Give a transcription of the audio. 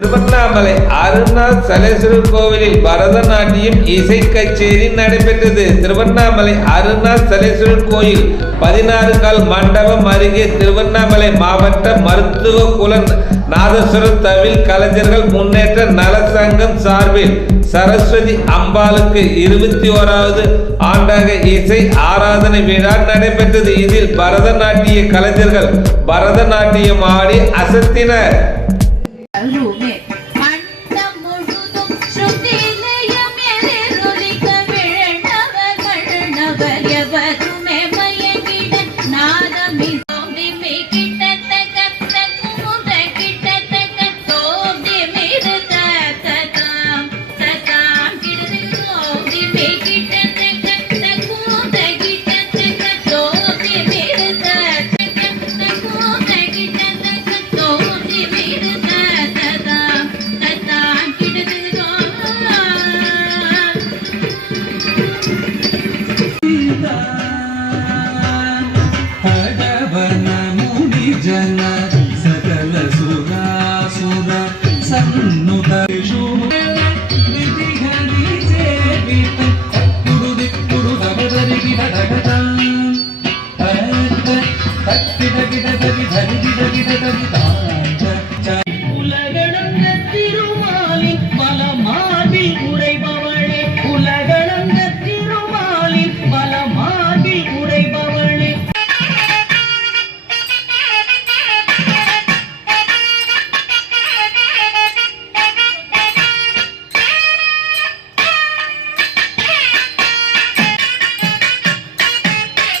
திருவண்ணாமலை அருணாசலேஸ்வரர் கோவிலில் பரதநாட்டியம் இசை கச்சேரி நடைபெற்றது. திருவண்ணாமலை அருணாசலேஸ்வரர் கோயில் பதினாறு கால் மண்டபம் அருகே திருவண்ணாமலை மாவட்ட மருத்துவ குல நாதஸ்வரர் தமிழ் கலைஞர்கள் முன்னேற்ற நல சங்கம் சார்பில் சரஸ்வதி அம்பாளுக்கு இருபத்தி ஓராவது ஆண்டாக இசை ஆராதனை விழா நடைபெற்றது. இதில் பரதநாட்டிய கலைஞர்கள் பரதநாட்டியம் ஆடி அசத்தினர். ಗಿಡ ಗಿಡ ಗಿಡ ಗಿಡ